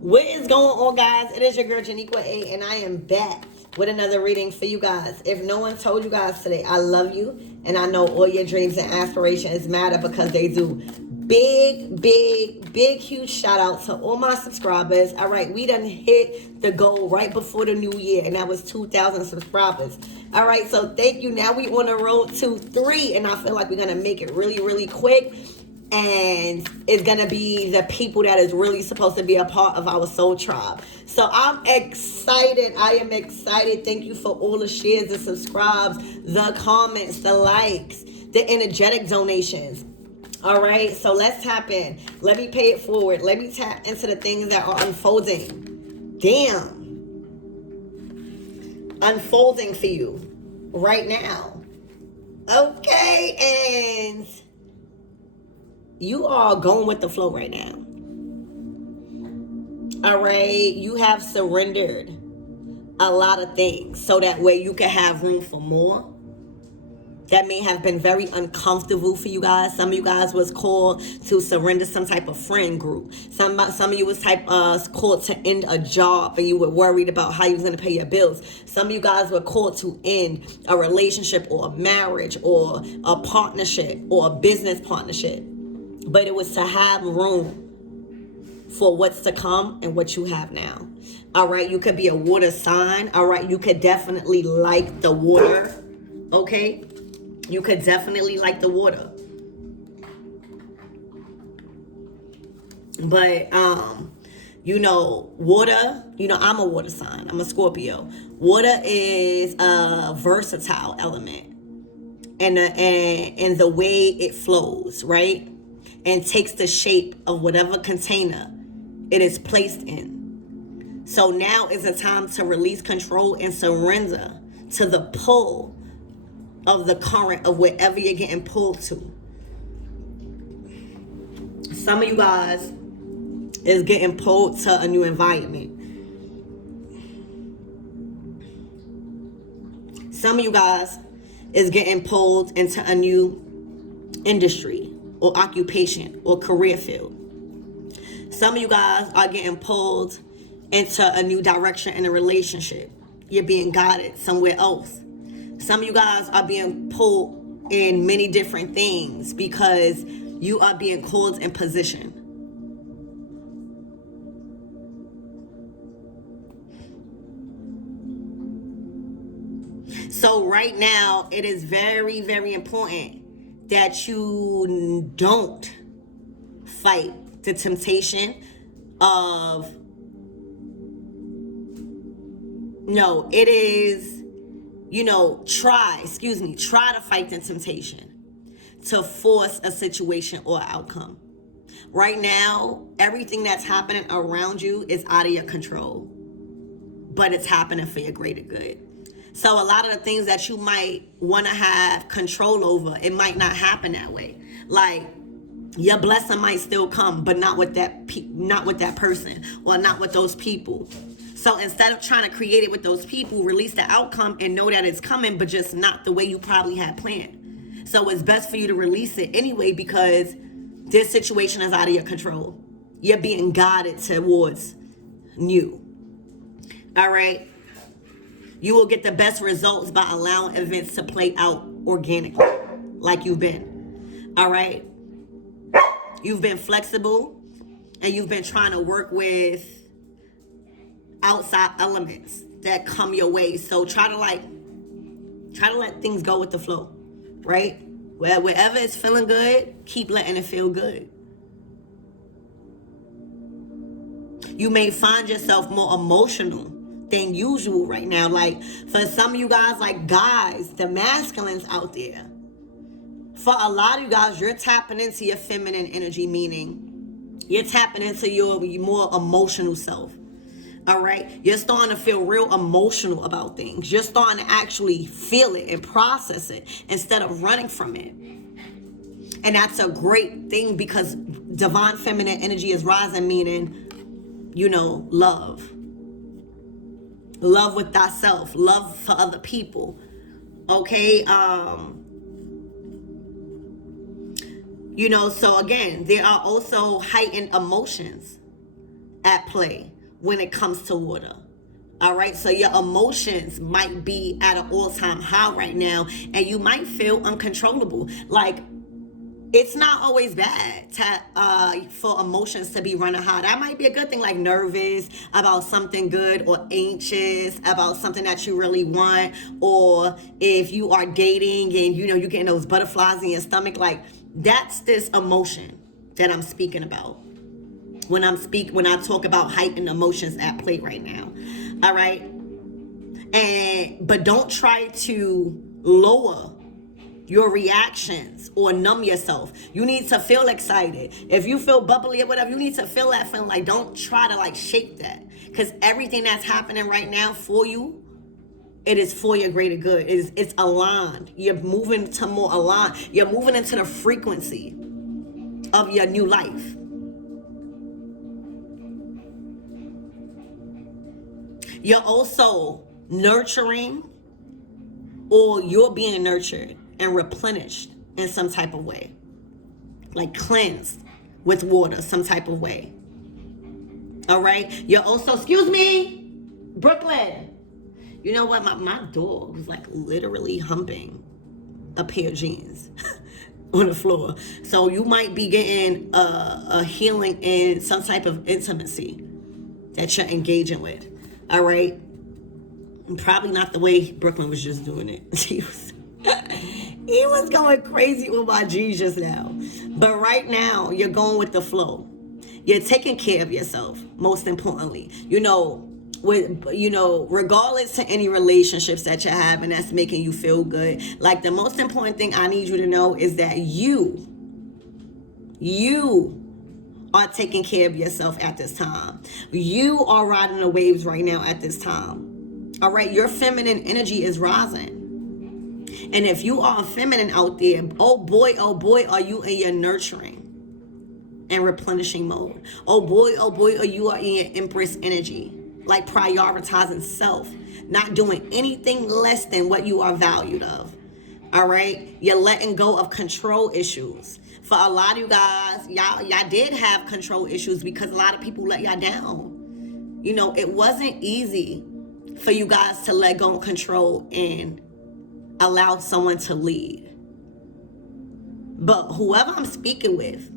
What is going on, guys? It is your girl Janiqua A, and I am back with another reading for you guys. If no one told you guys today, I love you, and I know all your dreams and aspirations matter because they do. Big, huge shout out to all my subscribers. All right, we done hit the goal right before the new year, and that was 2,000 subscribers. All right, so thank you. Now we on the road to 3, and I feel like we're gonna make it really quick. And it's gonna be the people that is really supposed to be a part of our soul tribe. So I'm excited. I am excited. Thank you for all the shares, the subscribes, the comments, the likes, the energetic donations. All right, so let's tap in. Let me pay it forward. Let me tap into the things that are unfolding. Damn. Unfolding for you right now. Okay, and you are going with the flow right now. All right, you have surrendered a lot of things so that way you can have room for more. That may have been very uncomfortable for you guys. Some of you guys was called to surrender some type of friend group. Some of you was called to end a job and you were worried about how you was going to pay your bills. Some of you guys were called to end a relationship or a marriage or a partnership or a business partnership. But it was to have room for what's to come and what you have now. All right, you could be a water sign. All right, you could definitely like the water. Okay, you could definitely like the water. But, water, I'm a water sign. I'm a Scorpio. Water is a versatile element. And the way it flows, right? And takes the shape of whatever container it is placed in. So now is a time to release control and surrender to the pull of the current of wherever you're getting pulled to. Some of you guys is getting pulled to a new environment. Some of you guys is getting pulled into a new industry or occupation or career field. Some of you guys are getting pulled into a new direction in a relationship. You're being guided somewhere else. Some of you guys are being pulled in many different things because you are being called in position. So right now, it is very, very important that you don't fight the temptation of, try to fight the temptation to force a situation or outcome. Right now, everything that's happening around you is out of your control, but it's happening for your greater good. So a lot of the things that you might want to have control over, it might not happen that way. Like, your blessing might still come, but not with that person or not with those people. So instead of trying to create it with those people, release the outcome and know that it's coming, but just not the way you probably had planned. So it's best for you to release it anyway because this situation is out of your control. You're being guided towards new. All right? You will get the best results by allowing events to play out organically, like you've been. All right? You've been flexible, and you've been trying to work with outside elements that come your way. So try to let things go with the flow, right? Wherever it's feeling good, keep letting it feel good. You may find yourself more emotional than usual right now. Like for some of you guys, like guys, the masculines out there, for a lot of you guys, you're tapping into your feminine energy, meaning you're tapping into your more emotional self. All right, you're starting to feel real emotional about things. You're starting to actually feel it and process it instead of running from it. And that's a great thing because divine feminine energy is rising, meaning, love. Love with thyself, love for other people. Okay, so again, there are also heightened emotions at play when it comes to water. All right, so your emotions might be at an all-time high right now, and you might feel uncontrollable. Like, it's not always bad for emotions to be running high. That might be a good thing, like nervous about something good, or anxious about something that you really want, or if you are dating and you're getting those butterflies in your stomach. Like, that's this emotion that I'm speaking about when I talk about heightened emotions at play right now. All right, but don't try to lower your reactions or numb yourself. You need to feel excited. If you feel bubbly or whatever, you need to feel that feeling. Like, don't try to like shake that, because everything that's happening right now for you, it is for your greater good. It's aligned. You're moving to more aligned. You're moving into the frequency of your new life. You're also nurturing, or you're being nurtured and replenished in some type of way, like cleansed with water some type of way. All right, you're also, excuse me, Brooklyn, you know what, my dog was like literally humping a pair of jeans on the floor. So you might be getting a healing in some type of intimacy that you're engaging with. All right, and probably not the way Brooklyn was just doing it. He was going crazy with my G's just now. But right now, you're going with the flow. You're taking care of yourself, most importantly. Regardless to any relationships that you're having that's making you feel good, like, the most important thing I need you to know is that you are taking care of yourself at this time. You are riding the waves right now at this time. All right, your feminine energy is rising. And if you are feminine out there, oh boy, are you in your nurturing and replenishing mode. Oh boy, are you in your empress energy, like prioritizing self, not doing anything less than what you are valued of. All right, you're letting go of control issues. For a lot of you guys, y'all did have control issues because a lot of people let y'all down. It wasn't easy for you guys to let go of control and allow someone to lead. But whoever I'm speaking with,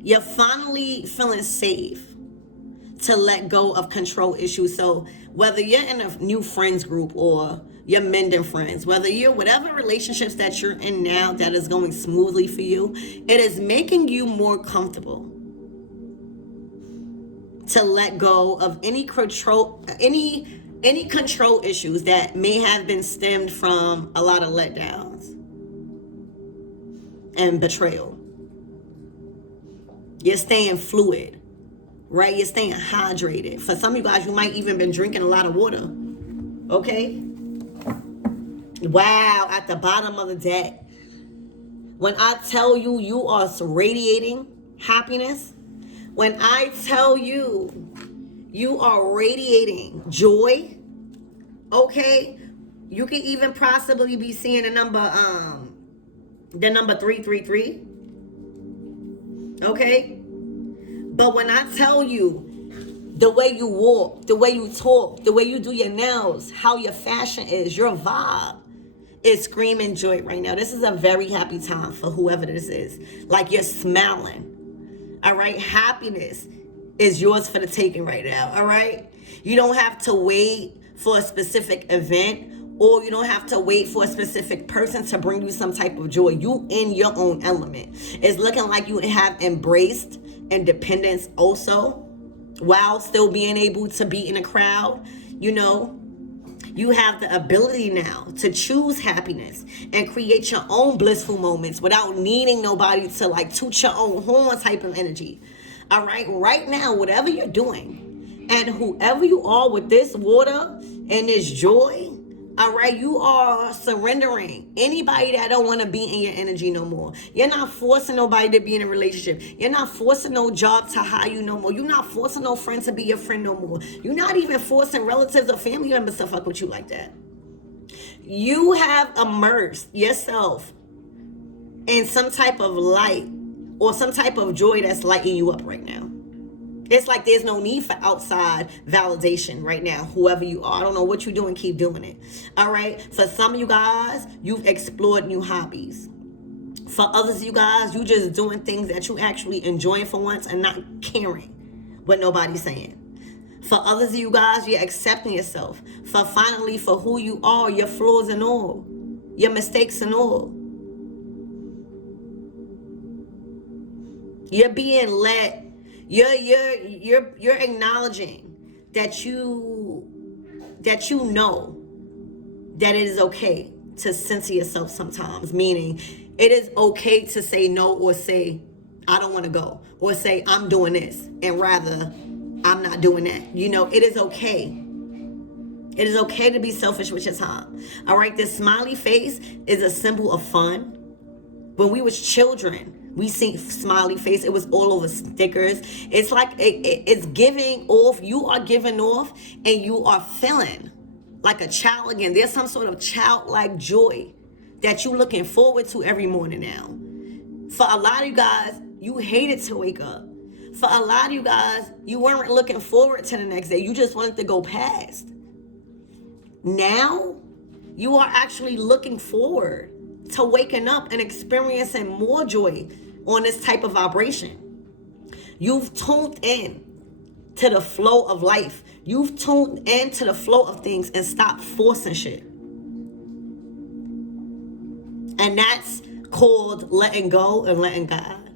you're finally feeling safe to let go of control issues. So whether you're in a new friends group or you're mending friends, whatever relationships that you're in now that is going smoothly for you, it is making you more comfortable to let go of any control issues that may have been stemmed from a lot of letdowns and betrayal. You're staying fluid, right? You're staying hydrated. For some of you guys, you might even been drinking a lot of water. Okay? Wow, at the bottom of the deck. When I tell you, you are radiating happiness. When I tell you, you are radiating joy. Okay? You can even possibly be seeing the number 333. Okay? But when I tell you, the way you walk, the way you talk, the way you do your nails, how your fashion is, your vibe is screaming joy right now. This is a very happy time for whoever this is. Like, you're smiling. All right? Happiness is yours for the taking right now. All right? You don't have to wait for a specific event, or you don't have to wait for a specific person to bring you some type of joy. You in your own element. It's looking like you have embraced independence also, while still being able to be in a crowd. You have the ability now to choose happiness and create your own blissful moments without needing nobody to like toot your own horn type of energy. All right, right now, whatever you're doing and whoever you are with this water and this joy, all right, you are surrendering anybody that don't want to be in your energy no more. You're not forcing nobody to be in a relationship. You're not forcing no job to hire you no more. You're not forcing no friend to be your friend no more. You're not even forcing relatives or family members to fuck with you like that. You have immersed yourself in some type of light or some type of joy that's lighting you up right now. It's like there's no need for outside validation right now. Whoever you are, I don't know what you're doing, keep doing it. All right. For some of you guys, you've explored new hobbies. For others of you guys, you just doing things that you actually enjoying for once and not caring what nobody's saying. For others of you guys, you're accepting yourself. For finally, for who you are, your flaws and all, your mistakes and all. You're being let. You're acknowledging that you know that it is okay to censor yourself sometimes. Meaning, it is okay to say no or say I don't want to go or say I'm doing this and rather I'm not doing that. You know, it is okay. It is okay to be selfish with your time. All right, this smiley face is a symbol of fun. When we was children, we see smiley face. It was all over stickers. It's like it's giving off. You are giving off and you are feeling like a child again. There's some sort of childlike joy that you looking forward to every morning now. For a lot of you guys, you hated to wake up. For a lot of you guys, you weren't looking forward to the next day. You just wanted to go past. Now, you are actually looking forward to waking up and experiencing more joy on this type of vibration. You've tuned in to the flow of life. You've tuned into the flow of things and stopped forcing shit. And that's called letting go and letting God.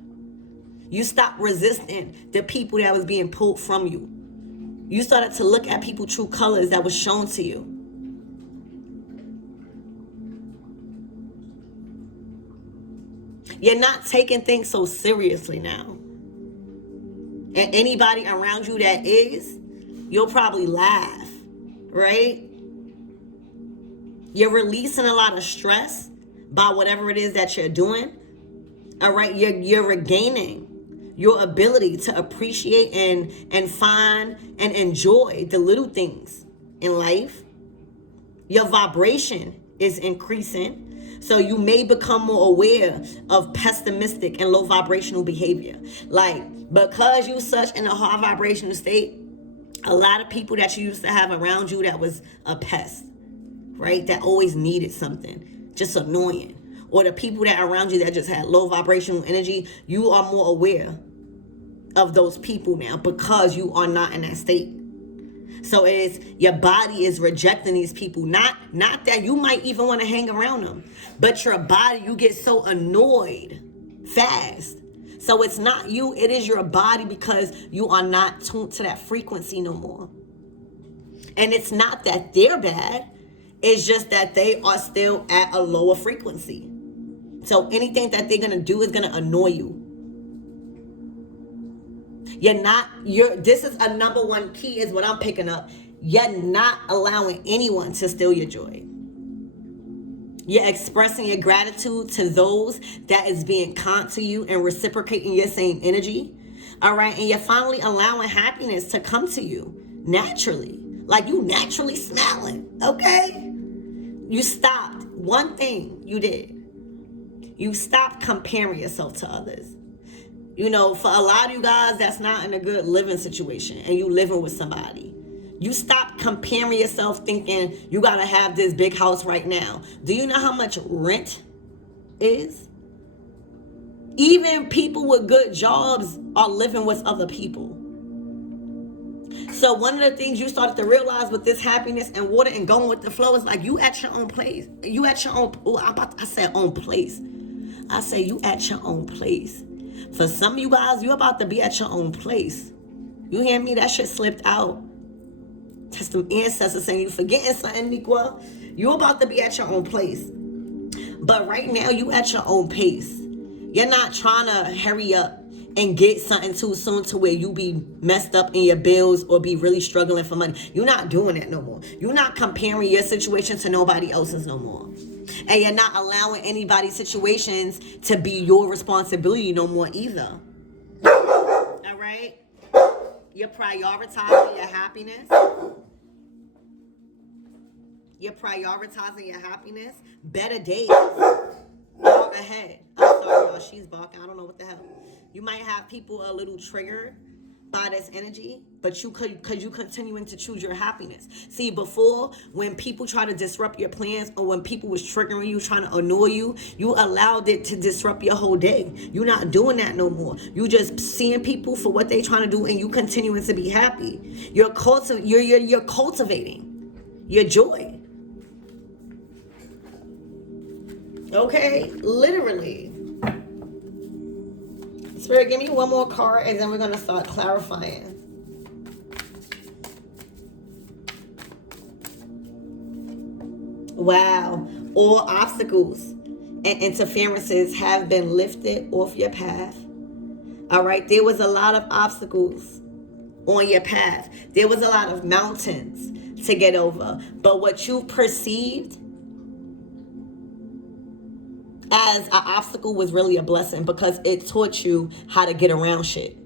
You stopped resisting the people that was being pulled from you. You started to look at people's true colors that was shown to you. You're not taking things so seriously now. And anybody around you that is, you'll probably laugh, right? You're releasing a lot of stress by whatever it is that you're doing. All right, you're regaining your ability to appreciate and find and enjoy the little things in life. Your vibration is increasing. So you may become more aware of pessimistic and low vibrational behavior. Like, because you're such in a high vibrational state, a lot of people that you used to have around you that was a pest, right? That always needed something, just annoying. Or the people that are around you that just had low vibrational energy, you are more aware of those people now because you are not in that state. So it's your body is rejecting these people. Not that you might even want to hang around them, but your body, you get so annoyed fast. So it's not you, it is your body because you are not tuned to that frequency no more. And it's not that they're bad, it's just that they are still at a lower frequency. So anything that they're going to do is going to annoy you. This is a number one key is what I'm picking up. You're not allowing anyone to steal your joy. You're expressing your gratitude to those that is being kind to you and reciprocating your same energy. All right. And you're finally allowing happiness to come to you naturally. Like you naturally smiling. Okay. You stopped. One thing you did. You stopped comparing yourself to others. You know, for a lot of you guys, that's not in a good living situation and you living with somebody. You stop comparing yourself thinking you got to have this big house right now. Do you know how much rent is? Even people with good jobs are living with other people. So one of the things you started to realize with this happiness and water and going with the flow is like you at your own place. You at your own, I said own place. I say you at your own place. For some of you guys, you're about to be at your own place. You hear me? That shit slipped out. Just some ancestors saying you forgetting something, Niqua. You're about to be at your own place. But right now, you at your own pace. You're not trying to hurry up and get something too soon to where you be messed up in your bills or be really struggling for money. You're not doing that no more. You're not comparing your situation to nobody else's no more. And you're not allowing anybody's situations to be your responsibility no more either. All right? You're prioritizing your happiness. You're prioritizing your happiness. Better days are ahead. I'm sorry, y'all. She's barking. I don't know what the hell. You might have people a little triggered by this energy, but you continuing to choose your happiness. See, before, when people try to disrupt your plans, or when people was triggering you, trying to annoy you, you allowed it to disrupt your whole day. You're not doing that no more. You just seeing people for what they trying to do, and you continuing to be happy. You're cultivating your joy. Okay, literally. Spirit, give me one more card, and then we're going to start clarifying. Wow. All obstacles and interferences have been lifted off your path. All right. There was a lot of obstacles on your path. There was a lot of mountains to get over. But what you perceived as an obstacle was really a blessing, because it taught you how to get around shit.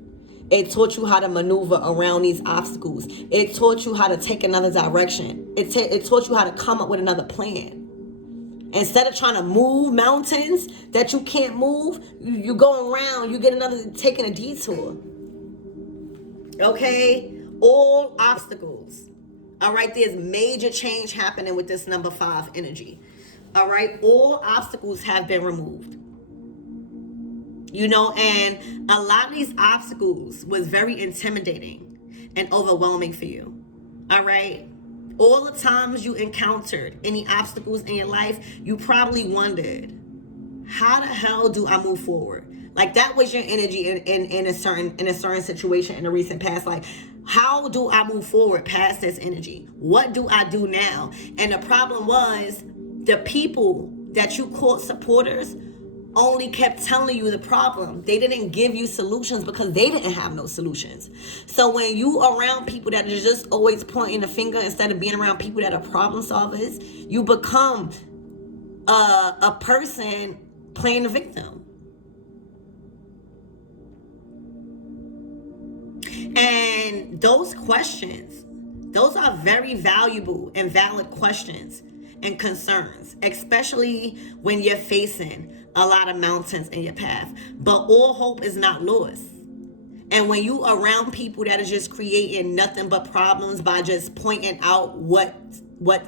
It taught you how to maneuver around these obstacles. It taught you how to take another direction. It taught you how to come up with another plan. Instead of trying to move mountains that you can't move, you go around, you get taking a detour. Okay? All obstacles. All right? There's major change happening with this number 5 energy. All right, all obstacles have been removed. You know, and a lot of these obstacles was very intimidating and overwhelming for you. All right, all the times you encountered any obstacles in your life, you probably wondered, how the hell do I move forward? Like, that was your energy in a certain situation in the recent past. Like, how do I move forward past this energy? What do I do now? And the problem was, the people that you called supporters only kept telling you the problem. They didn't give you solutions because they didn't have no solutions. So when you around people that are just always pointing the finger instead of being around people that are problem solvers, you become a person playing the victim. And those questions, those are very valuable and valid questions and concerns, especially when you're facing a lot of mountains in your path. But all hope is not lost. And when you around people that are just creating nothing but problems by just pointing out what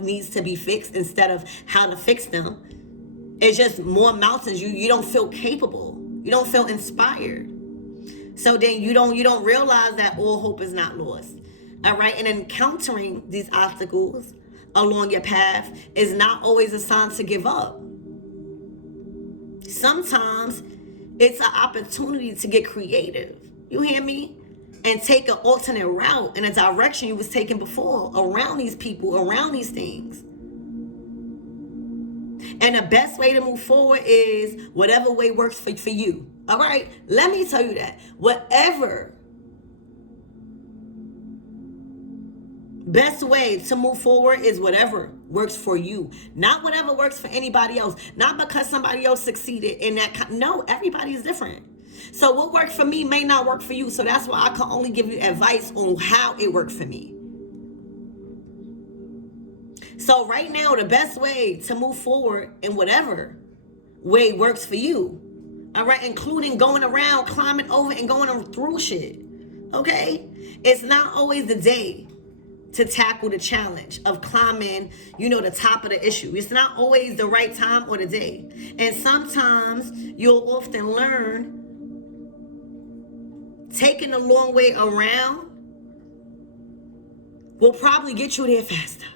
needs to be fixed instead of how to fix them, it's just more mountains. You don't feel capable. You don't feel inspired. So then you don't realize that all hope is not lost. All right, and encountering these obstacles along your path is not always a sign to give up. Sometimes it's an opportunity to get creative. You hear me? And take an alternate route in a direction you was taking before, around these people, around these things. And the best way to move forward is whatever way works for you. All right? Let me tell you that. Whatever best way to move forward is whatever works for you. Not whatever works for anybody else. Not because somebody else succeeded in that. No, everybody is different. So what worked for me may not work for you. So that's why I can only give you advice on how it worked for me. So right now, the best way to move forward in whatever way works for you, all right, including going around, climbing over, and going through shit, okay? It's not always the day to tackle the challenge of climbing, the top of the issue. It's not always the right time or the day. And sometimes you'll often learn taking the long way around will probably get you there faster,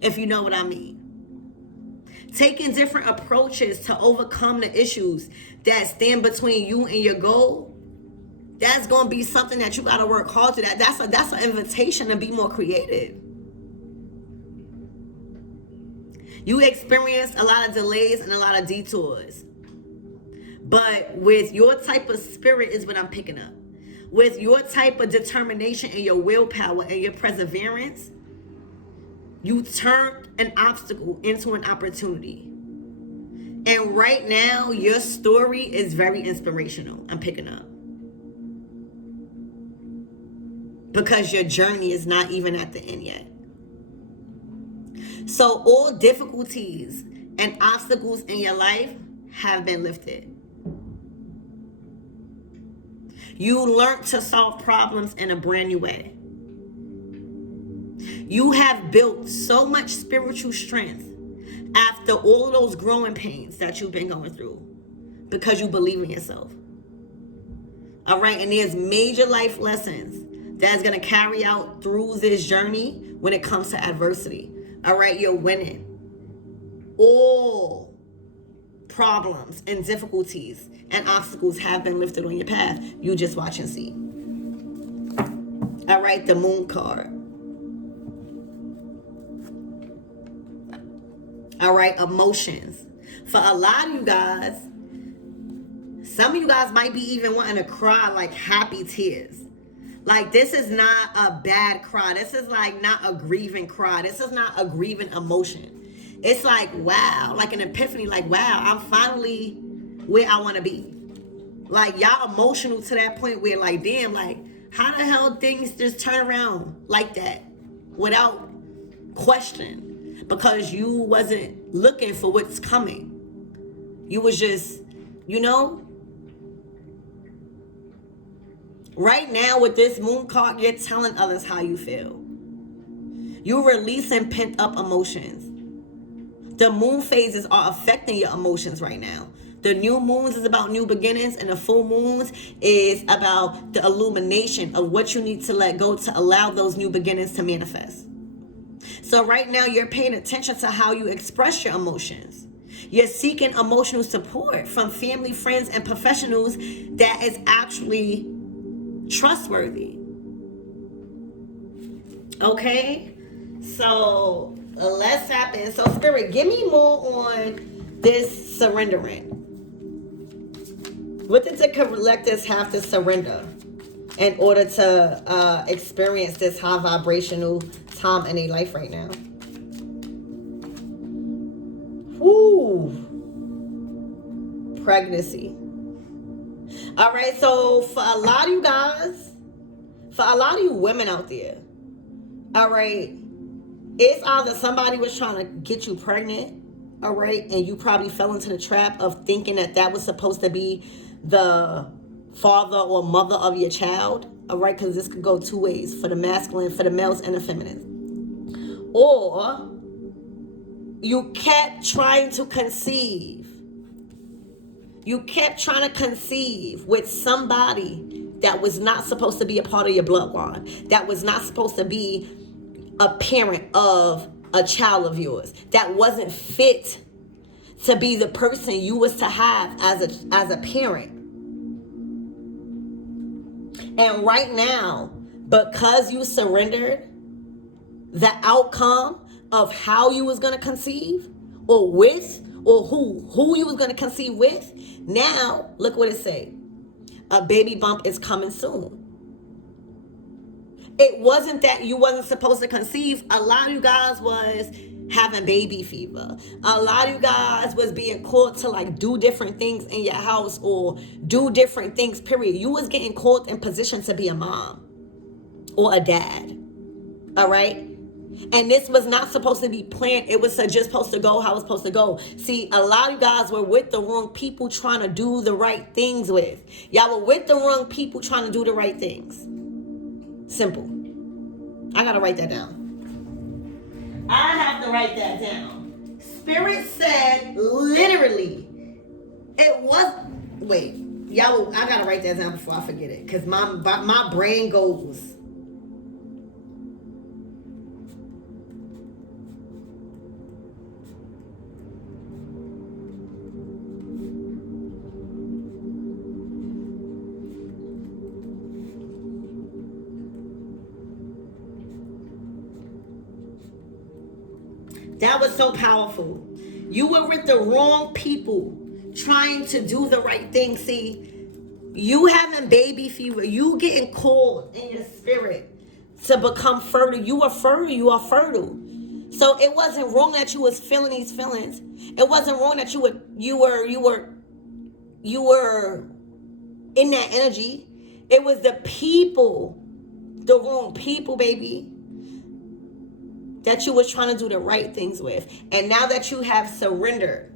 if you know what I mean. Taking different approaches to overcome the issues that stand between you and your goal, that's going to be something that you got to work hard to. That's an invitation to be more creative. You experienced a lot of delays and a lot of detours. But with your type of spirit is what I'm picking up. With your type of determination and your willpower and your perseverance, you turned an obstacle into an opportunity. And right now, your story is very inspirational. I'm picking up. Because your journey is not even at the end yet. So all difficulties and obstacles in your life have been lifted. You learned to solve problems in a brand new way. You have built so much spiritual strength after all those growing pains that you've been going through because you believe in yourself. All right, and there's major life lessons that's going to carry out through this journey when it comes to adversity. All right, you're winning. All problems and difficulties and obstacles have been lifted on your path. You just watch and see. All right, the moon card. All right, emotions. For a lot of you guys, some of you guys might be even wanting to cry like happy tears. Like, this is not a bad cry. This is like not a grieving cry. This is not a grieving emotion. It's like, wow, like an epiphany, like, wow, I'm finally where I want to be. Like, y'all emotional to that point where, like, damn, like, how the hell things just turn around like that without question? Because you wasn't looking for what's coming. You was just, you know. Right now with this moon card, you're telling others how you feel. You're releasing pent up emotions. The moon phases are affecting your emotions right now. The new moons is about new beginnings, and the full moons is about the illumination of what you need to let go to allow those new beginnings to manifest. So right now you're paying attention to how you express your emotions. You're seeking emotional support from family, friends, and professionals that is actually trustworthy. Okay? So let's tap in. So Spirit, give me more on this surrendering. What did the collectives have to surrender in order to experience this high vibrational time in their life right now? Woo! Pregnancy. All right, so for a lot of you guys, for a lot of you women out there, all right, it's either somebody was trying to get you pregnant, all right, and you probably fell into the trap of thinking that that was supposed to be the father or mother of your child, all right, because this could go two ways, for the masculine, for the males and the feminine. Or you kept trying to conceive. You kept trying to conceive with somebody that was not supposed to be a part of your bloodline, that was not supposed to be a parent of a child of yours, that wasn't fit to be the person you was to have as a parent. And right now, because you surrendered the outcome of how you was going to conceive or with or who you was going to conceive with, now look what it say. A baby bump is coming soon. It wasn't that you wasn't supposed to conceive. A lot of you guys was having baby fever. A lot of you guys was being called to like do different things in your house or do different things, period. You was getting called in position to be a mom or a dad. All right? And this was not supposed to be planned. It was just supposed to go how it was supposed to go. See, a lot of you guys were with the wrong people trying to do the right things with. Y'all were with the wrong people trying to do the right things. Simple. I gotta write that down. I have to write that down. Spirit said literally, it was, wait, y'all, I gotta write that down before I forget it. Because my brain goes. That was so powerful. You were with the wrong people trying to do the right thing. See, you having baby fever, you getting called in your spirit to become fertile. You are fertile. You are fertile. So it wasn't wrong that you was feeling these feelings. It wasn't wrong that you were in that energy. It was the people, the wrong people, baby, that you was trying to do the right things with. And now that you have surrendered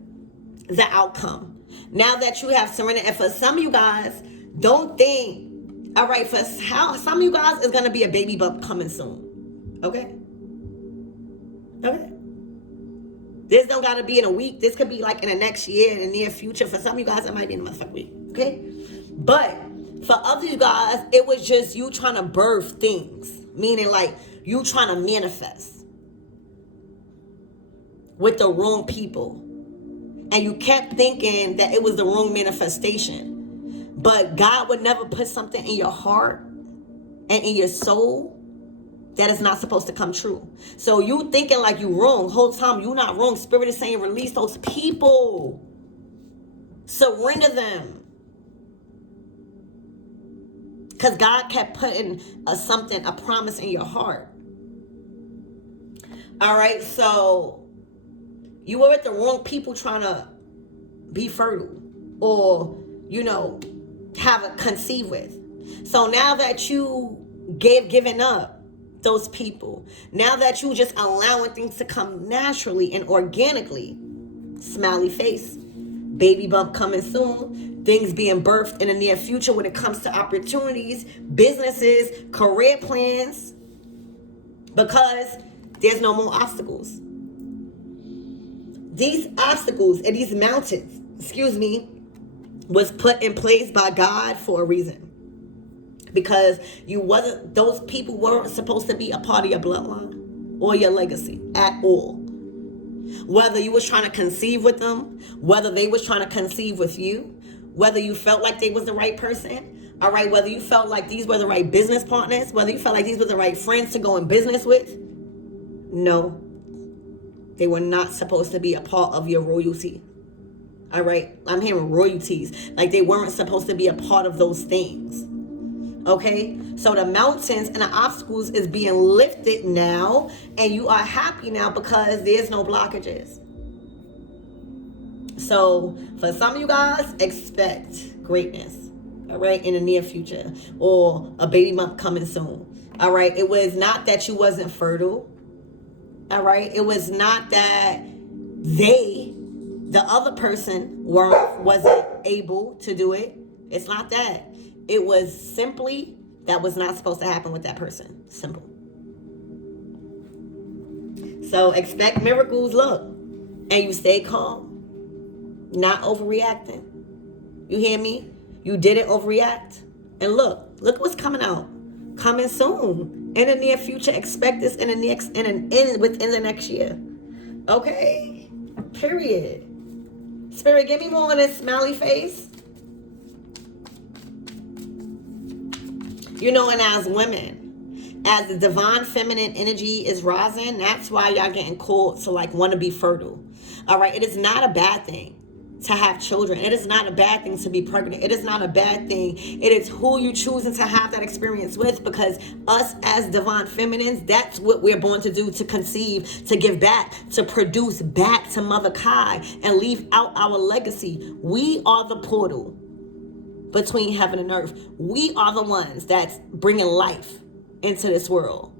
the outcome, now that you have surrendered, and for some of you guys, don't think All right, for how some of you guys is going to be a baby bump coming soon. Okay? Okay? This don't got to be in a week. This could be like in the next year, in the near future. For some of you guys, it might be in a motherfucking week. Okay? But for other you guys, it was just you trying to birth things. Meaning like you trying to manifest with the wrong people. And you kept thinking that it was the wrong manifestation. But God would never put something in your heart and in your soul that is not supposed to come true. So you thinking like you wrong. Whole time you not wrong. Spirit is saying release those people. Surrender them. Because God kept putting a promise in your heart. All right, so you were with the wrong people trying to be fertile or, conceive with. So now that you given up those people, now that you just allowing things to come naturally and organically, smiley face, baby bump coming soon, things being birthed in the near future when it comes to opportunities, businesses, career plans, because there's no more obstacles. These obstacles and these mountains, was put in place by God for a reason. Because those people weren't supposed to be a part of your bloodline or your legacy at all. Whether you was trying to conceive with them, whether they was trying to conceive with you, whether you felt like they was the right person, all right, whether you felt like these were the right business partners, whether you felt like these were the right friends to go in business with, no, they were not supposed to be a part of your royalty. All right, I'm hearing royalties, like they weren't supposed to be a part of those things. Okay, so the mountains and the obstacles is being lifted now, and you are happy now because there's no blockages. So for some of you guys, expect greatness, all right, in the near future, or a baby bump coming soon. All right, it was not that you wasn't fertile. All right, it was not that the other person wasn't able to do it. It's not that. It was simply that was not supposed to happen with that person. Simple. So expect miracles, look. And you stay calm. Not overreacting. You hear me? You didn't overreact. And look what's coming out. Coming soon. In the near future. Expect this within the next year. Okay? Period. Spirit, give me more on this smiley face. And as women, as the divine feminine energy is rising, that's why y'all getting called to want to be fertile. All right, it is not a bad thing to have children. It is not a bad thing to be pregnant. It is not a bad thing. It is who you choosing to have that experience with, because us as divine feminines, that's what we're born to do, to conceive, to give back, to produce back to Mother Kai and leave out our legacy. We are the portal between heaven and earth. We are the ones that's bringing life into this world.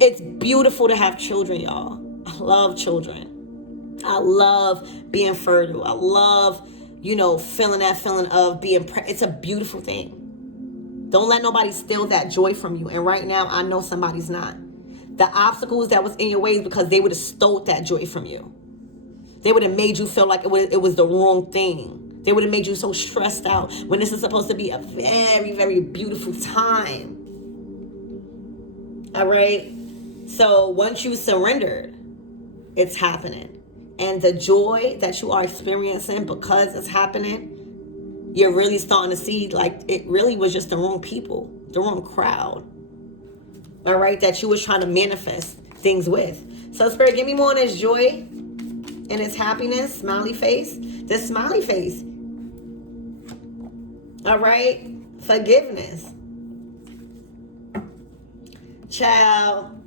It's beautiful to have children, y'all. I love children. I love being fertile. I love, feeling that feeling of being it's a beautiful thing. Don't let nobody steal that joy from you. And right now, I know somebody's not. The obstacles that was in your way is because they would have stole that joy from you. They would have made you feel like it was the wrong thing. They would have made you so stressed out when this is supposed to be a very, very beautiful time. All right? So once you surrendered, it's happening. And the joy that you are experiencing because it's happening, you're really starting to see it really was just the wrong people, the wrong crowd. All right? That you was trying to manifest things with. So Spirit, give me more on this joy and its happiness, smiley face. The smiley face. All right? Forgiveness. Child.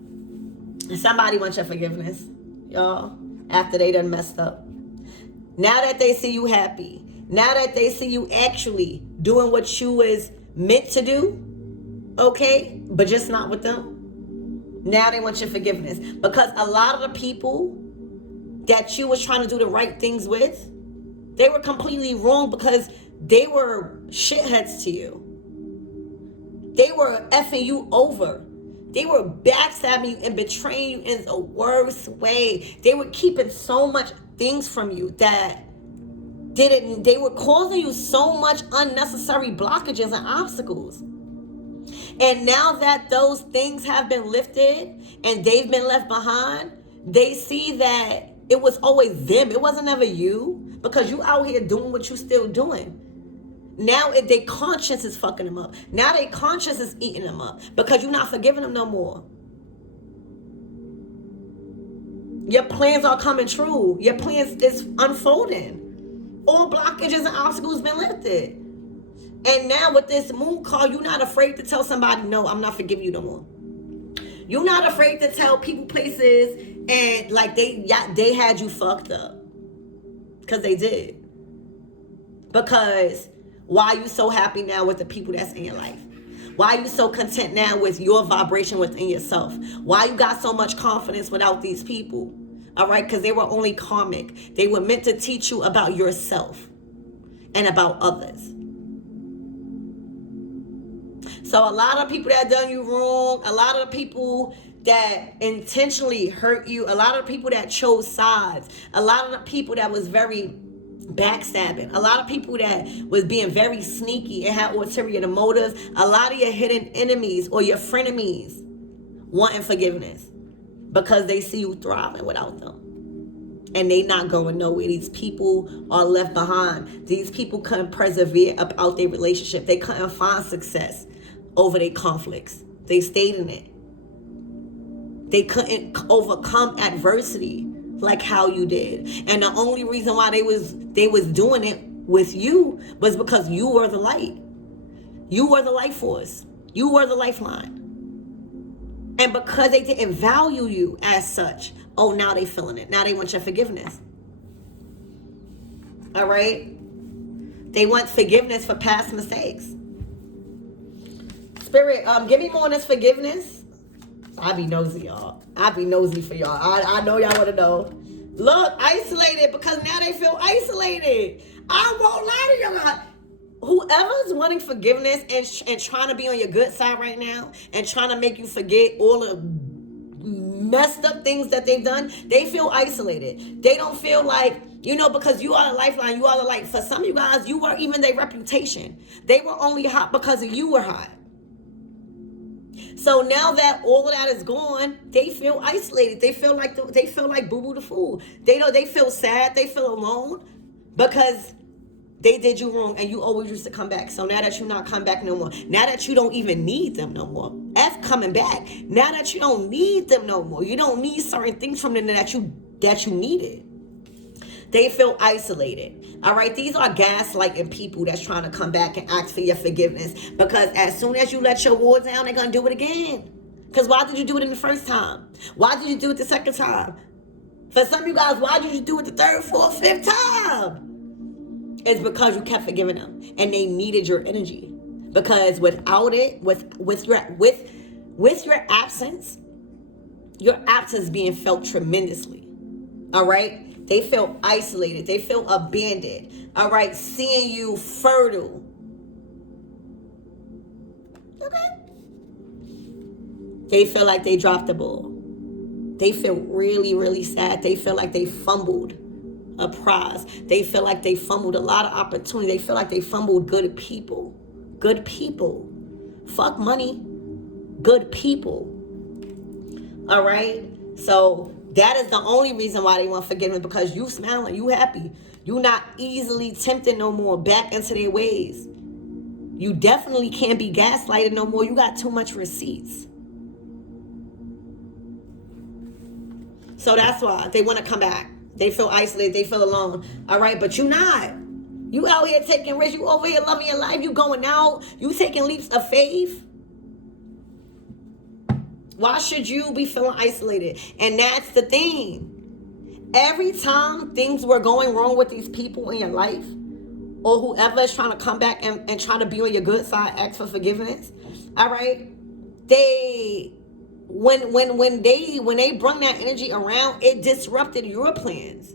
Somebody wants your forgiveness, y'all, after they done messed up. Now that they see you happy. Now that they see you actually doing what you was meant to do. Okay? But just not with them. Now they want your forgiveness. Because a lot of the people that you was trying to do the right things with, They were completely wrong because they were shitheads to you. They were effing you over. They were backstabbing you and betraying you in the worst way. They were keeping so much things from you that they were causing you so much unnecessary blockages and obstacles. And now that those things have been lifted and they've been left behind, they see that it was always them. It wasn't ever you, because you out here doing what you still doing. Now their conscience is fucking them up. Now their conscience is eating them up because you're not forgiving them no more. Your plans are coming true. Your plans is unfolding. All blockages and obstacles been lifted. And now with this moon card, you're not afraid to tell somebody, no, I'm not forgiving you no more. You're not afraid to tell people, places, and like they had you fucked up. Because they did. Because why are you so happy now with the people that's in your life? Why are you so content now with your vibration within yourself? Why you got so much confidence without these people? All right, because they were only karmic. They were meant to teach you about yourself and about others. So a lot of people that done you wrong, a lot of people that intentionally hurt you, a lot of people that chose sides, a lot of the people that was very backstabbing, a lot of people that was being very sneaky and had ulterior motives, a lot of your hidden enemies or your frenemies wanting forgiveness because they see you thriving without them. And they not going nowhere. These people are left behind. These people couldn't persevere about their relationship. They couldn't find success over their conflicts. They stayed in it. They couldn't overcome adversity like how you did. And the only reason why they was doing it with you was because you were the light. You were the life force. You were the lifeline. And because they didn't value you as such, oh, now they feeling it. Now they want your forgiveness. All right? They want forgiveness for past mistakes. Spirit, give me more on this forgiveness. I be nosy, y'all. I be nosy for y'all. I know y'all want to know. Look, isolated, because now they feel isolated. I won't lie to y'all. Whoever's wanting forgiveness and trying to be on your good side right now and trying to make you forget all the messed up things that they've done, they feel isolated. They don't feel like, because you are the lifeline, you are the light. For some of you guys, you were even their reputation. They were only hot because you were hot. So now that all of that is gone, they feel isolated. They feel like Boo Boo the Fool. They feel sad. They feel alone because they did you wrong and you always used to come back. So now that you not come back no more, now that you don't even need them no more, F coming back. Now that you don't need them no more, you don't need certain things from them that you needed. They feel isolated. All right, these are gaslighting people that's trying to come back and ask for your forgiveness, because as soon as you let your wall down, they're gonna do it again. Because why did you do it in the first time? Why did you do it the second time? For some of you guys, why did you do it the third, fourth, fifth time? It's because you kept forgiving them and they needed your energy. Because without it, with your absence being felt tremendously. All right? They feel isolated. They feel abandoned. All right? Seeing you fertile. Okay. They feel like they dropped the ball. They feel really, really sad. They feel like they fumbled a prize. They feel like they fumbled a lot of opportunity. They feel like they fumbled good people. Good people. Fuck money. Good people. All right? So that is the only reason why they want forgiveness, because you smiling, you happy. You not easily tempted no more back into their ways. You definitely can't be gaslighted no more. You got too much receipts. So that's why they want to come back. They feel isolated. They feel alone. All right, but you not. You out here taking risks. You over here loving your life. You going out. You taking leaps of faith. Why should you be feeling isolated? And that's the thing. Every time things were going wrong with these people in your life, or whoever is trying to come back and try to be on your good side, ask for forgiveness. All right? When they bring that energy around, it disrupted your plans.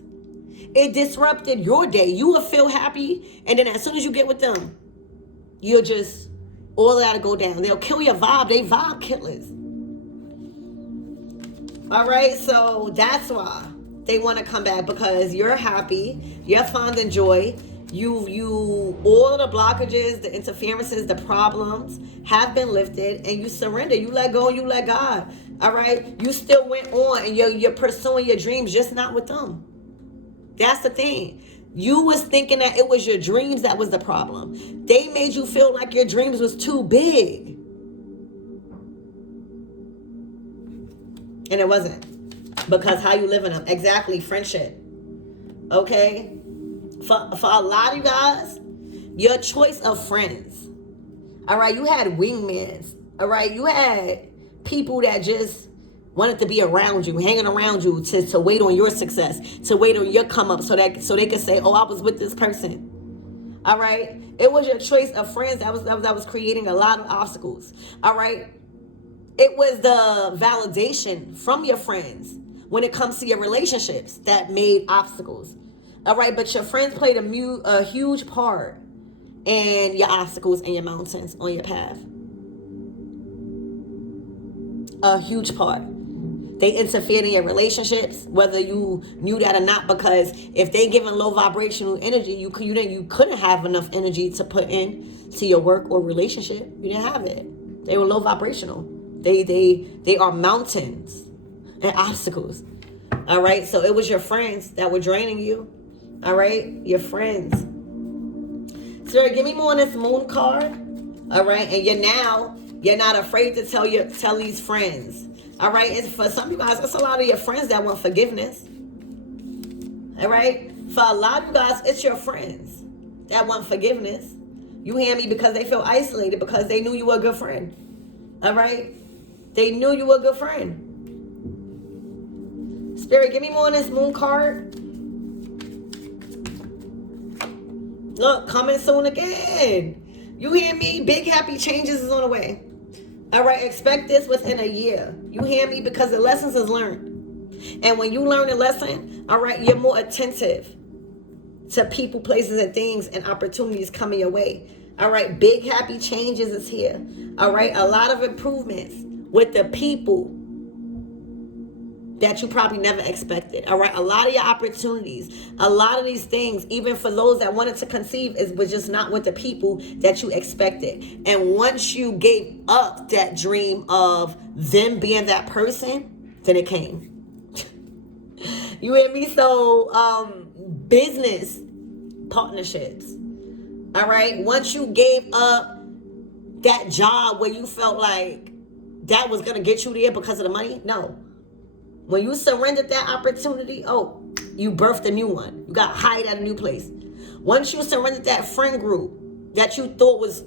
It disrupted your day. You will feel happy, and then as soon as you get with them, you'll just, all that'll go down. They'll kill your vibe. They vibe killers. All right, so that's why they want to come back, because you're happy, you're finding joy. You all of the blockages, the interferences, the problems have been lifted, and you surrender. You let go and you let God. All right, you still went on, and you're pursuing your dreams, just not with them. That's the thing. You was thinking that it was your dreams that was the problem. They made you feel like your dreams was too big. And it wasn't. Because how you live in them. Exactly. Friendship. Okay? For a lot of you guys, your choice of friends. All right? You had wingmans. All right? You had people that just wanted to be around you, hanging around you to wait on your success, to wait on your come up so they could say, oh, I was with this person. All right? It was your choice of friends that was creating a lot of obstacles. All right? It was the validation from your friends when it comes to your relationships that made obstacles. All right? But your friends played a huge part in your obstacles and your mountains on your path. A huge part. They interfered in your relationships, whether you knew that or not, because if they giving low vibrational energy, you couldn't have enough energy to put in to your work or relationship. You didn't have it. They were low vibrational. They are mountains and obstacles. All right. So it was your friends that were draining you. All right. Your friends. Spirit, give me more on this moon card. All right. And you're not afraid to tell these friends. All right, and for some of you guys, it's a lot of your friends that want forgiveness. All right, for a lot of you guys, it's your friends that want forgiveness. You hear me? Because they feel isolated, because they knew you were a good friend. All right, they knew you were a good friend. Spirit, give me more on this moon card. Look, coming soon again. You hear me? Big happy changes is on the way. All right, expect this within a year. You hear me? Because the lessons is learned. And when you learn a lesson, all right, you're more attentive to people, places, and things and opportunities coming your way. All right, big happy changes is here. All right, a lot of improvements with the people that you probably never expected. All right, a lot of your opportunities, a lot of these things, even for those that wanted to conceive, was just not with the people that you expected. And once you gave up that dream of them being that person, then it came. You hear me? So business partnerships. All right, once you gave up that job where you felt like that was gonna get you there because of the money, no. When you surrendered that opportunity, you birthed a new one. You got hired at a new place. Once you surrendered that friend group that you thought was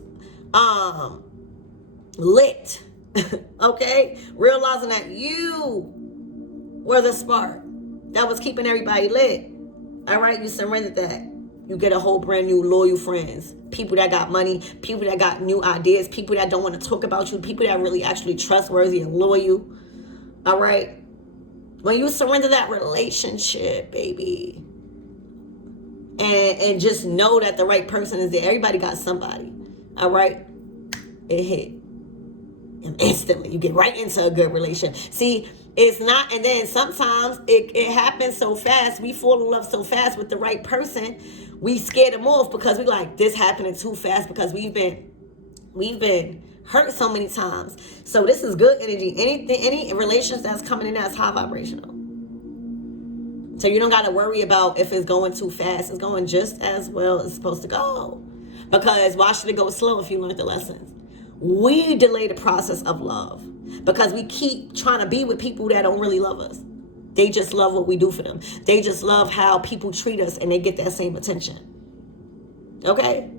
lit, okay? Realizing that you were the spark that was keeping everybody lit. All right, you surrendered that. You get a whole brand new loyal friends. People that got money, people that got new ideas, people that don't want to talk about you, people that really actually trustworthy and loyal. All right? When you surrender that relationship, baby, and just know that the right person is there. Everybody got somebody, all right? It hit. And instantly, you get right into a good relationship. See, it's not, and then sometimes it happens so fast. We fall in love so fast with the right person. We scared them off because we like, this happening too fast, because we've been hurt so many times. So this is good energy. Any relations that's coming in that's high vibrational. So you don't got to worry about if it's going too fast. It's going just as well as it's supposed to go. Because why should it go slow if you learned the lessons? We delay the process of love because we keep trying to be with people that don't really love us. They just love what we do for them. They just love how people treat us, and they get that same attention. Okay?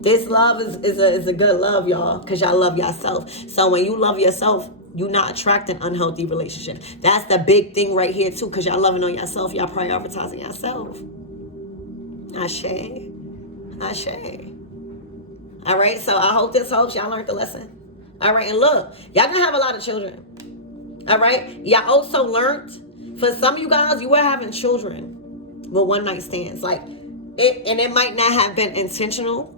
This love is a good love, y'all, because y'all love yourself. So when you love yourself, you're not attracting unhealthy relationships. That's the big thing right here, too, because y'all loving on yourself. Y'all prioritizing yourself. Ashe. Ashe. All right, so I hope this helps. Y'all learned the lesson. All right, and look, y'all gonna have a lot of children. All right. Y'all also learned, for some of you guys, you were having children with one night stands. Like, it might not have been intentional,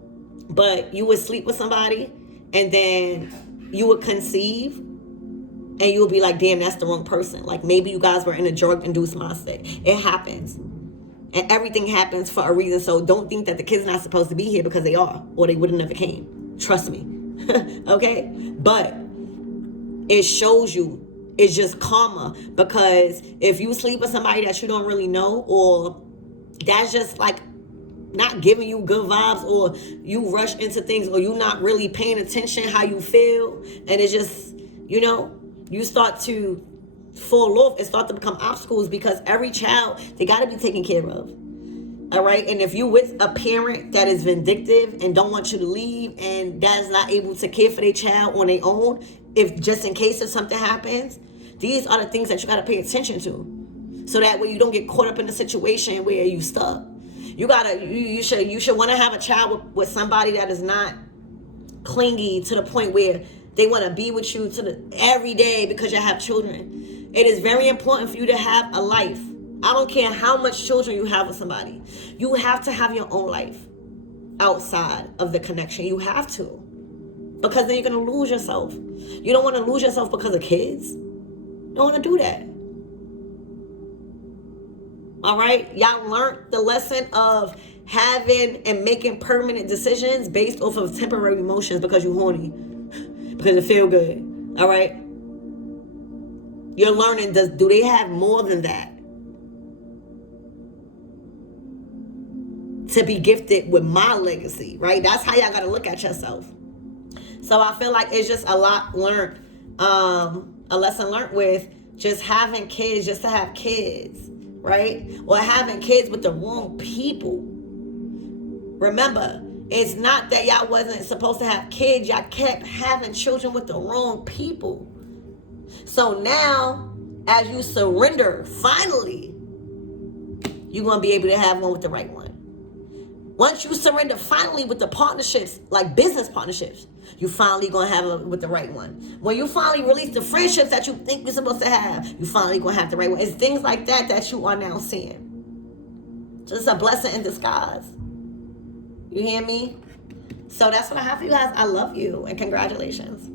but you would sleep with somebody and then you would conceive and you would be like, damn, that's the wrong person. Like, maybe you guys were in a drug-induced mindset. It happens. And everything happens for a reason. So don't think that the kid's not supposed to be here, because they are, or they would have never came. Trust me. Okay? But it shows you, it's just karma, because if you sleep with somebody that you don't really know, or that's just like not giving you good vibes, or you rush into things, or you not really paying attention how you feel, and it's just, you start to fall off and start to become obstacles, because every child, they got to be taken care of. All right. And if you with a parent that is vindictive and don't want you to leave, and that's not able to care for their child on their own, if just in case if something happens, these are the things that you got to pay attention to, so that way you don't get caught up in a situation where you stuck. You should want to have a child with somebody that is not clingy to the point where they want to be with you every day because you have children. It is very important for you to have a life. I don't care how much children you have with somebody. You have to have your own life outside of the connection. You have to. Because then you're going to lose yourself. You don't want to lose yourself because of kids. You don't want to do that. All right? Y'all learned the lesson of having and making permanent decisions based off of temporary emotions because you're horny. Because it feel good. All right? You're learning, do they have more than that to be gifted with my legacy, right? That's how y'all got to look at yourself. So I feel like it's just a lot learned, a lesson learned with just having kids, just to have kids, right? Or having kids with the wrong people. Remember, it's not that y'all wasn't supposed to have kids. Y'all kept having children with the wrong people. So now, as you surrender, finally, you're going to be able to have one with the right one. Once you surrender finally with the partnerships, like business partnerships, you finally going to have it with the right one. When you finally release the friendships that you think you're supposed to have, you finally going to have the right one. It's things like that that you are now seeing. Just a blessing in disguise. You hear me? So that's what I have for you guys. I love you and congratulations.